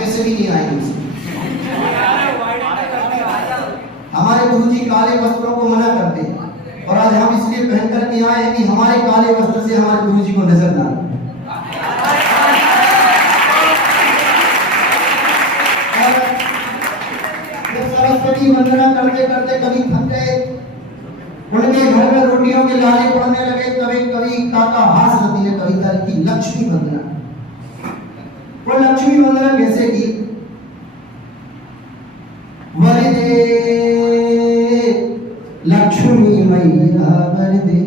कैसे भी नहीं आएगी। हमारे गुरुजी काले वस्त्रों को मना करते हैं और आज हम इसलिए पहनकर के आए हैं कि हमारे काले वस्त्र से हमारे गुरुजी को नजर ना आए। जब सरस्वती वंदना करते करते कभी थक गए, उनके घर में रोटियों के लाले पड़ने लगे, कभी कभी काका हास रती ने कविता लिखी लक्ष्मी वंदना। वो लक्ष्मी वंदना कैसे की? वरदे लक्ष्मी मैया वरदे।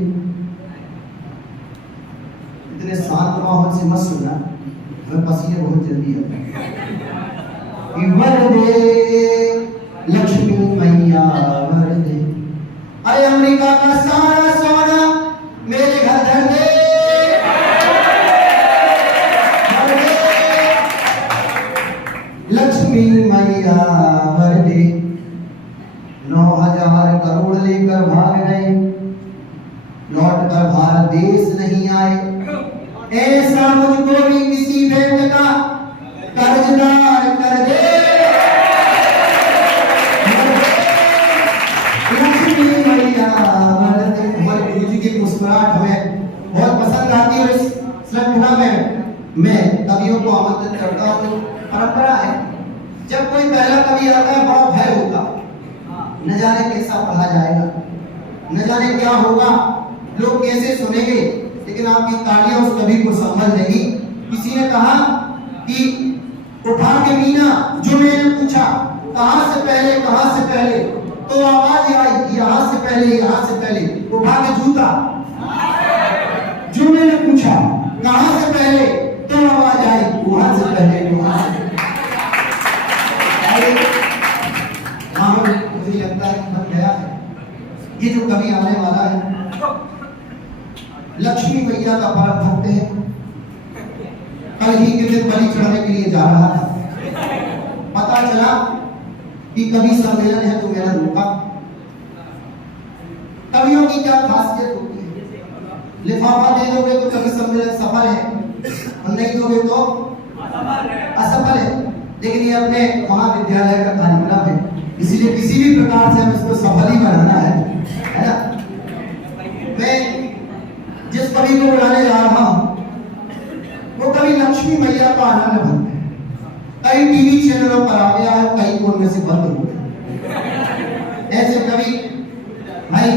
इतने शांत माहौल से मत सुनना, हमें पसीने बहुत जल्दी आते हैं। वरदे लक्ष्मी मैया वरदे। अरे अमेरिका का सारा सोना मेरे घर धर दे। लक्ष्मी मैया वरदे। 9,000 करोड़ लेकर भाग गए, लौट कर भारत देश नहीं आए। ऐसा मुझको भी किसी बैंक का कर्जदार कर दे। लक्ष्मी मैया वरदे। हमारे गुरुजी की मुस्कुराहट हमें बहुत पसंद आती है। इस श्रृंखला में मैं कवियों को आमंत्रित करता हूँ। परंपरा है, जब कोई पहला कवि आता है बड़ा भय होता, न जाने कैसा पढ़ा जाएगा, न जाने क्या होगा, लोग कैसे सुनेंगे, लेकिन आपकी तालियां उस कवि को संभल देंगी। किसी ने कहा कि उठा के मीना जो मैंने पूछा कहां से पहले, तो आवाज आई यहाँ से पहले। उठा के जूता जो मैंने पूछा कहां से पहले, तो आवाज आई वहां से पहले। मुझे लगता है बन गया है ये जो कवि आने वाला है, लक्ष्मी मैया का परम भक्त है। कल ही के दिन बलि चढ़ाने के लिए जा रहा था, पता चला कि कवि सम्मेलन है तो मेरा रोका। कवियों की क्या खासियत होती है, लिफाफा दे दोगे तो कवि सम्मेलन सफल है और नहीं दोगे तो असफल है। लेकिन ये अपने महाविद्यालय का कार्यक्रम है, इसीलिए किसी भी प्रकार से हमें इसको सफल ही बनाना है ना। मैं जिस कवि को बुलाने जा रहा हूं वो कवि लक्ष्मी मैया का आनंद भक्त है। कई टीवी चैनलों पर आ गया है, कई को उनमें से बंद हो गया। ऐसे कवि भाई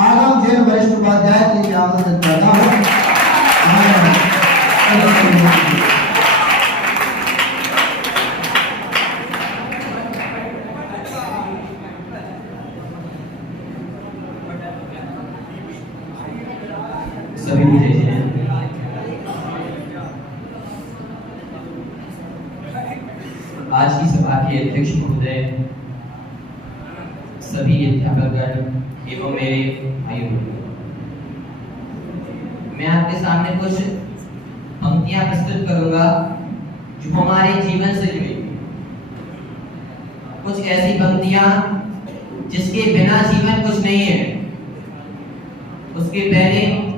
आलम जैन वरिष्ठ उपाध्याय के लिए आमंत्रित करता हूं। सभी विजय हैं। आज की सभा के अध्यक्ष महोदय, सभी अध्यापकगण एवं मेरे भाइयों, मैं आपके सामने कुछ पंक्तियां प्रस्तुत करूंगा जो हमारे जीवन से जुड़ी, कुछ ऐसी पंक्तियां जिसके बिना जीवन कुछ नहीं है। उसके पहले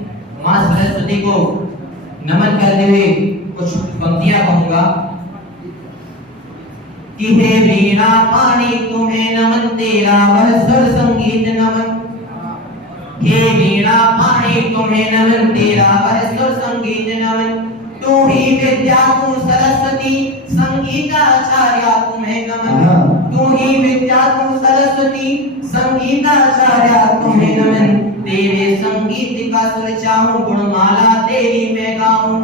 मां सरस्वती को नमन करते हुए कुछ पंक्तियां कहूंगा कि हे वीणा पाणी तुम्हें नमन, तेरा वह सुर संगीत नमन। हे वीणा पाणी तुम्हें नमन, तेरा वह सुर संगीत नमन। तू ही विद्या तू सरस्वती, संगीताचार्य तुम्हें नमन। तू ही विद्या तू सरस्वती, संगीताचार्य तुम्हें नमन। तेरे संगीत का सुर चाहूं, गुणमाला तेरी मैं गाऊं।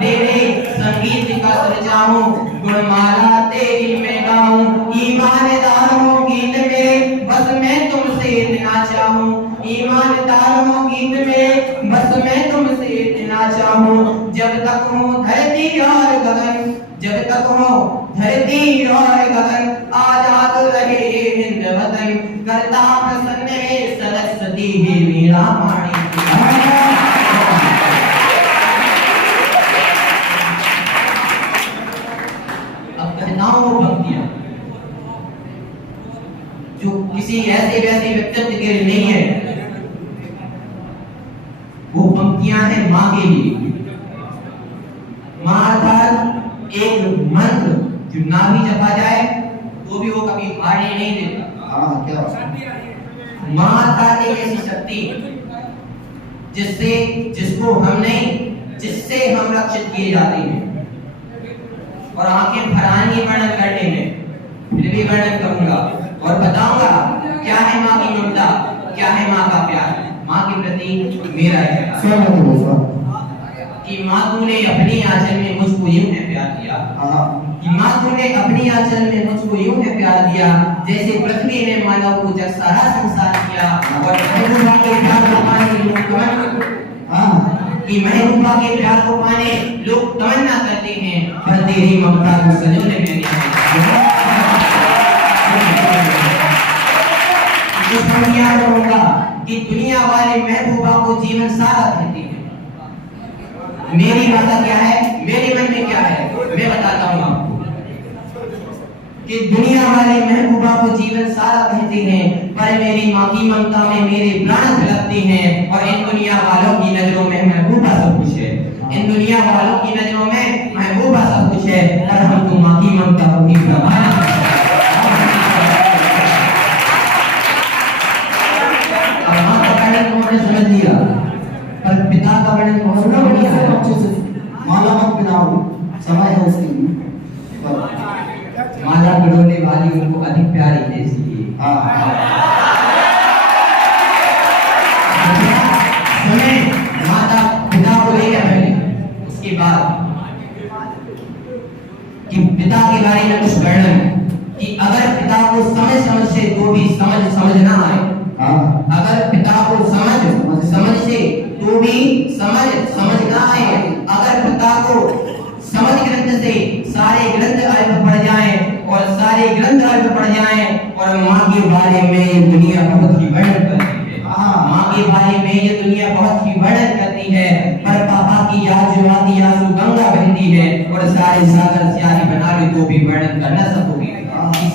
तेरे संगीत का सुर चाहूं, गुणमाला तेरी मैं गाऊं। ईमानदारों गीत में बस मैं तुमसे इतना चाहूं। ईमानदारों गीत में बस मैं तुमसे इतना चाहूं। जब तक हूँ धरती और गगन, जब तक हूँ धरती और गगन, आजाद रहे हिंद वतन। करता प्रसन्न है सरस्वती, हे वीणा पाणी। अब कहना वो पंक्तियां जो किसी ऐसे वैसे व्यक्तित्व के लिए नहीं है, वो पंक्तियां हैं मां के लिए। मां अर्थात एक मंत्र जो ना भी जपा जाए तो भी वो कभी हारने नहीं देता। हाँ क्या बात। माता एक ऐसी शक्ति जिससे जिसको हम नहीं जिससे हम रक्षित किए जाते हैं। और आंखें फरानी वर्णन करने में फिर भी वर्णन करूंगा और बताऊंगा क्या है माँ की ममता, क्या है माँ का प्यार, माँ के प्रति मेरा प्यार। कि माँ तूने अपनी आंचल में मुझको यूं है प्यार दिया, कि माँ तूने अपनी आंचल में मुझको यूं है प्यार दिया, जैसे पृथ्वी ने मानव को जग सारा संसार किया। और महबूबा के प्यार को पाने लोग कि महबूबा के प्यार को पाने लोग तमन्ना करते हैं, पर तेरी ममता को सजोने में नहीं कहूंगा कि दुनिया वाले महबूबा को जीवन सारा कहते हैं। मेरी माता क्या है, मेरे मन में क्या है, मैं बताता हूँ आपको कि दुनिया वाले महबूबा को जीवन सारा कहते हैं, पर मेरी माँ की ममता में मेरे प्राण झलकते हैं। और इन दुनिया वालों की नजरों में महबूबा सब कुछ है, इन दुनिया वालों की नजरों में महबूबा सब कुछ है, पर हम तो माँ की ममता को ही समझ लिया, पर पिता का वर्णन बहुत बढ़िया है। अच्छे से माला मत बनाओ, समय है उसकी। माला पिरोने वाली उनको अधिक प्यारी जैसी समय माता पिता को ले गया पहले, उसके बाद कि पिता के बारे में कुछ वर्णन कि अगर पिता को समझ से तो भी समझ ना आए, अगर पिता को समझ से तो भी समझ ना आए, अगर पिता को समझ ग्रंथ से सारे ग्रंथ अल्प पढ़ जाएं और सारे ग्रंथ अल्प पढ़ जाएं, और माँ के बारे में ये दुनिया बहुत ही वर्णन करती है, माँ के बारे में ये दुनिया बहुत ही वर्णन करती है, पर पापा की याद जो आती आंसू गंगा बहती है, और सारे सागर स्याही बना लो तो भी वर्णन कर न सकोगे,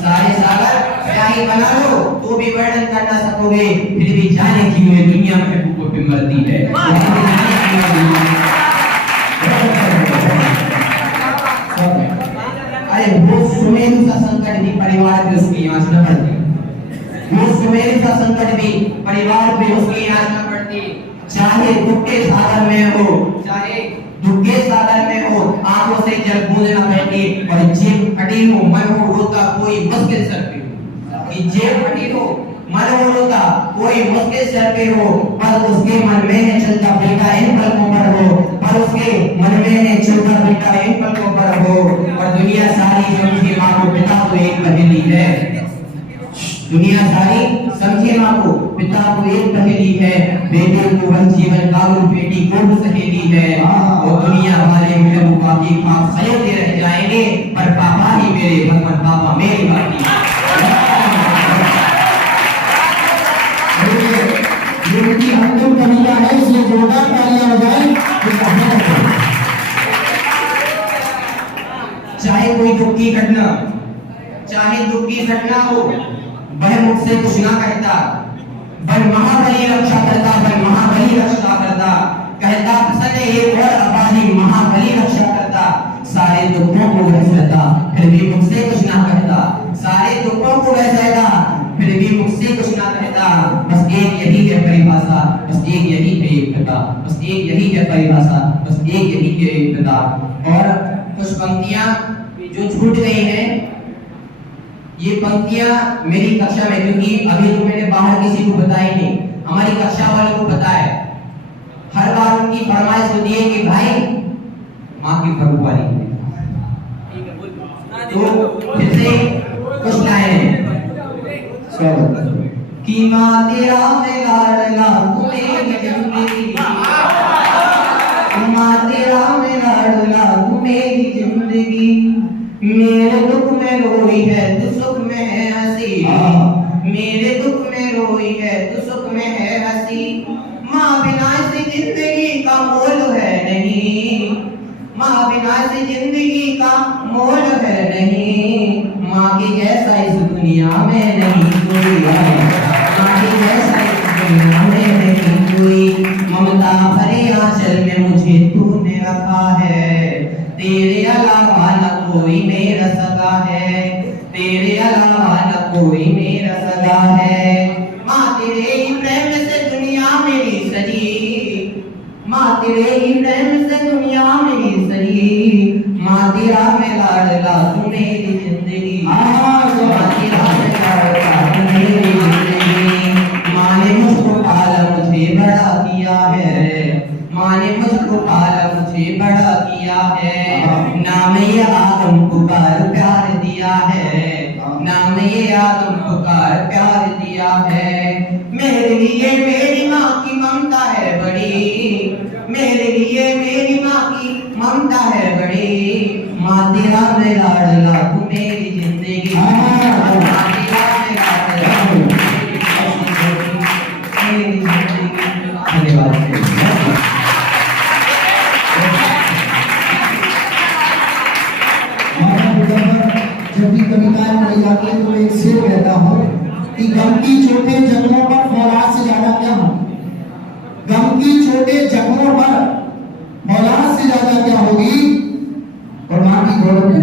सारे सागर स्याही बना लो तो भी वर्णन कर न सकोगे, फिर भी जाने की ये दुनिया में को मरती है। अरे वो सुमेरु सा संकट भी परिवार पे उसकी आंच न पड़ती, वो सुमेरु सा संकट भी परिवार पे उसकी आंच न पड़ती, चाहे दुख के सागर में हो, चाहे दुख के सागर में हो, आंखों से जल बूंद न बहती, और जेब फटी हो, मन हो रोता कोई मुश्किल सर पे हो, कि जेब फटी हो, मन हो रोता कोई मुश्किल सर पे हो, पर उसके मन में है चलता बेटा इन पलकों पर हो, पर उसके मन में है चलता बेटा इन पलकों पर हो। और दुनिया सारी समझे माँ को पिता को एक पहेली है, दुनिया सारी समझे माँ को पिता को एक पहेली है, बेटे को वह जीवन काबुल बेटी को सहेली है। और दुनिया वाले महबूबा की ख्वाब सजते रह जाएंगे, पर पापा ही मेरे भगवान, पापा मेरी बाकी। ये अंतिम कविता है, इसलिए जोरदार तालियां बजाएं। चाहे कोई दुख की घटना, चाहे दुख की घटना हो, वह मुझसे कुछ ना कहता, वह महाबली रक्षा करता, वह महाबली रक्षा करता, कहता प्रसन्न एक और अपारी महाबली रक्षा करता, सारे दुखों को वह सहता, फिर भी मुझसे कुछ ना कहता, सारे दुखों को वह सहता, फिर भी मुझसे कुछ ना कहता। बस एक यही है परिभाषा, बस एक यही है एकता, बस एक यही है परिभाषा, बस एक यही है एकता। और कुछ पंक्तियां जो छूट गई हैं, ये पंक्तियां मेरी कक्षा में, क्योंकि अभी तो मैंने बाहर किसी को बताई नहीं, हमारी कक्षा वालों को पता है, हर बार उनकी फरमाइश होती है कि भाई माँ की फरमाइश तो फिर से कुछ लाइन कि माँ तेरा मैं लाडला तू मेरी जिंदगी, माँ तेरा मैं लाडला तू मेरी जिंदगी, मेरे दुख में रोई है तू सुख में है हंसी, मेरे दुख में रोई है तू सुख में है हंसी, माँ बिना से जिंदगी का मोल है नहीं, माँ बिना से जिंदगी का मोल है नहीं, माँ के जैसा इस दुनिया में नहीं कोई, माँ के जैसा इस दुनिया में नहीं कोई, ममता भरे आंचल में मुझे तूने रखा है, तेरे अलावा न कोई मेरा सगा सगा है, तेरे अलावा न कोई मेरा सगा है। माँ तेरे ही प्रेम से दुनिया मेरी सजी, माँ तेरे ही प्रेम से दुनिया मेरी सजी, माँ तेरा मैं लाडला तू मेरी जिंदगी, माँ तेरा मैं लाडला तू मेरी जिंदगी। माँ ने मुझको पाला मुझे बड़ा किया है, माँ ने मुझको पाला मुझे बड़ा किया है। नाम ये आदम पुकार प्यार दिया है, नाम ये आदम पुकार प्यार दिया है। मेरे लिए मेरी माँ की ममता है बड़ी, मेरे लिए मेरी माँ की ममता है बड़ी। माँ तेरा मैं लाडला तू मेरी जिंदगी, माँ तेरा मैं लाडला तू मेरी जिंदगी। धन्यवाद। जब भी कविताएं पढ़ी जाती है तो मैं एक शेर कहता हूँ कि गम की चोटें जख्मों पर फौलाद से ज्यादा क्या हो, गम की चोटें जख्मों पर फौलाद से ज्यादा क्या होगी। और माँ की गौरव